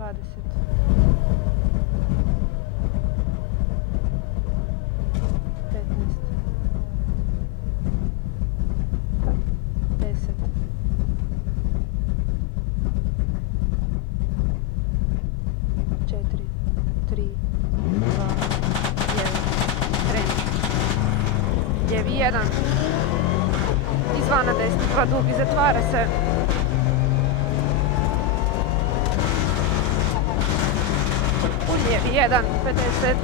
20. 15. 10. 4, 3, 2, 1. Kreni. Lijevi 1. Izvana desni 2 dugi, zatvara se. U lijevi 1, 50.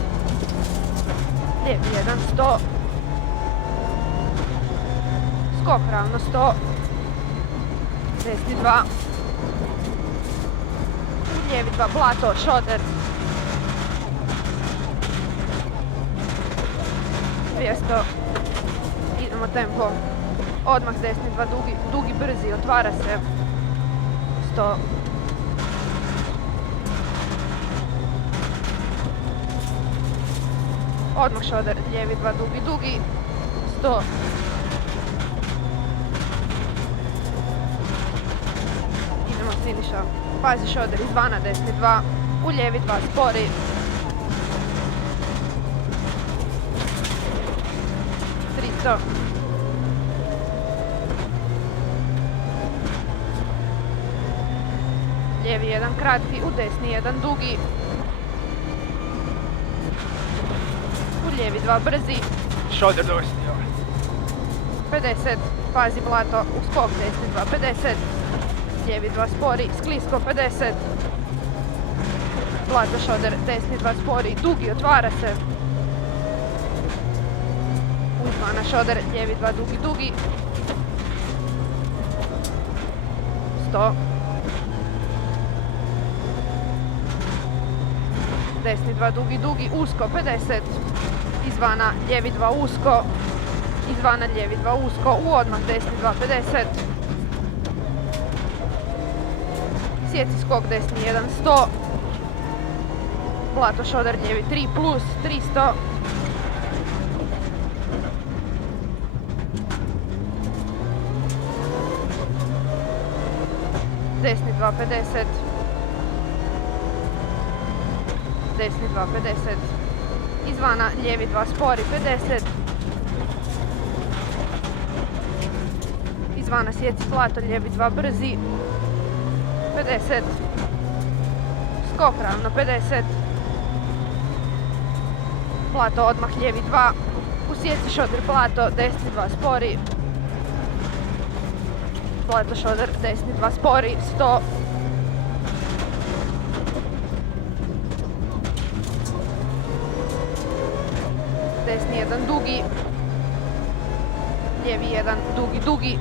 Lijevi 1, 100. Skok ravno 100. Desni 2. U lijevi 2, blato, šoder. 200. Idemo tempo. Odmah desni 2 dugi brzi, otvara se. 100. Odmah šoder, lijevi 2 dugi. 100. Idemo finiša. Pazi šoder, izvana desni 2. U lijevi 2 spori. 300. Lijevi 1 kratki, u desni 1 dugi. U lijevi 2 brzi. Šoder dosti. 50. Pazi blato, u skok desni 2, 50. Lijevi 2 spori, sklisko 50. Blato šoder, desni 2 spori, dugi, otvara se. Uzmana šoder, lijevi 2 dugi. 100. Desni 2 dugi, usko 50. Izvana, lijevi 2 usko. Izvana, lijevi 2 usko, u odmah desni 2, 50. Sjeci skok desni 1, 100. Blato šoder, lijevi 3 plus, 300. Desni 2, 50. Desni 2, 50. Izvana, lijevi 2 spori, 50. Izvana sjeci blato, lijevi 2 brzi. 50. Skok ravno, 50. Blato odmah, lijevi 2. U sjeci šoder blato, desni 2 spori. Blato šoder, desni 2 spori, 100. Desni 1 dugi. Lijevi 1 dugi.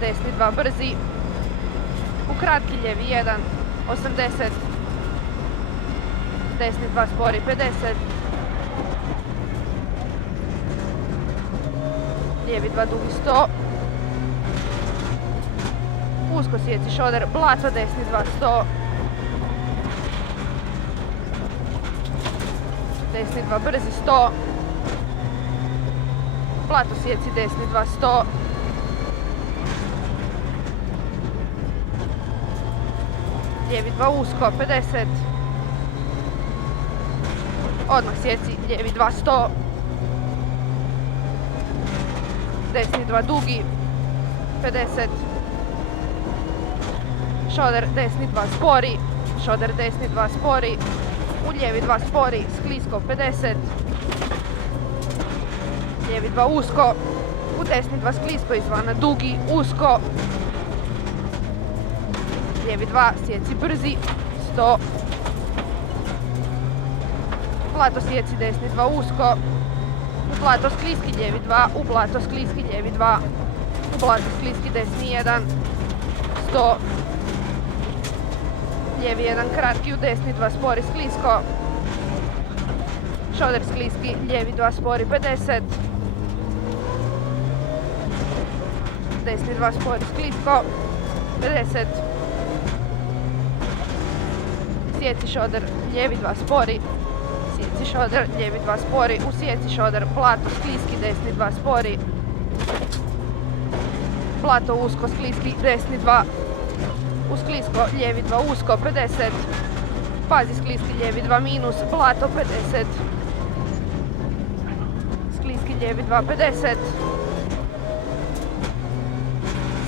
Desni 2 brzi. U kratki lijevi 1, 80. Desni 2 spori, 50. Lijevi 2 dugi, 100. Usko sjeci šoder, blato, desni 2, 100. Desni 2 brzi, 100. Blato sjeci, desni 2, 100. Lijevi 2 usko, 50. Odmah sjeci, lijevi 2, 100. Desni 2 dugi, 50. Šoder, desni 2 spori. Šoder, desni 2 spori. U lijevi 2 spori, sklisko 50. Lijevi 2 usko. U desni 2 sklisko, izvana dugi, usko. Lijevi 2, sjeci brzi, 100. Blato sjeci, desni 2 usko. U blato skliski, lijevi 2. U blato skliski, lijevi 2. U blato skliski, desni 1, 100. Lijevi 1 kratki, u desni 2 spori, sklisko. Šoder skliski, lijevi 2 spori, 50. Desni 2 spori, sklisko, 50. Sjeci šoder, lijevi 2 spori. Sjeci šoder, lijevi 2 spori. U sjeci šoder, blato, skliski, desni 2 spori. blato usko, skliski, desni 2, usklisko, lijevi 2, usko, 50, pazi skliski, lijevi 2, minus, blato 50, skliski, lijevi 2, 50,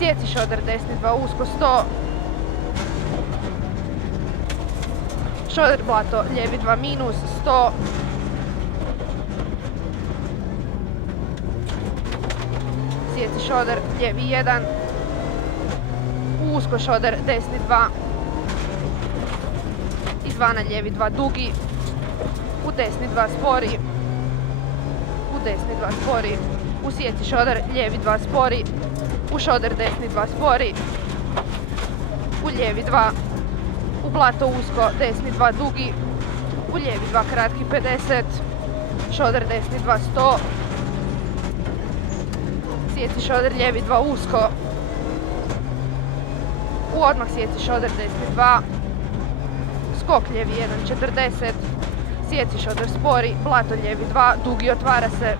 sjeci šoder, desni 2, usko, 100, šoder, blato, lijevi 2, minus, 100, sjeci šoder, lijevi 1, usko šoder, desni 2, izvana lijevi 2, dugi, u desni 2, spori, u desni 2, spori, u sjeci šoder, lijevi 2, spori, u šoder, desni 2, spori, u lijevi 2, u blato usko, desni 2, dugi, u lijevi 2, kratki, 50, šoder, desni 2, 100, sjeci šoder, lijevi 2, usko, u odmah sjeci šoder, desni 2, skok lijevi 1, 40, sjeci šoder, spori, blato lijevi 2, dugi, otvara se,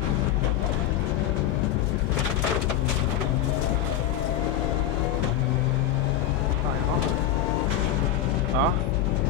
Ja.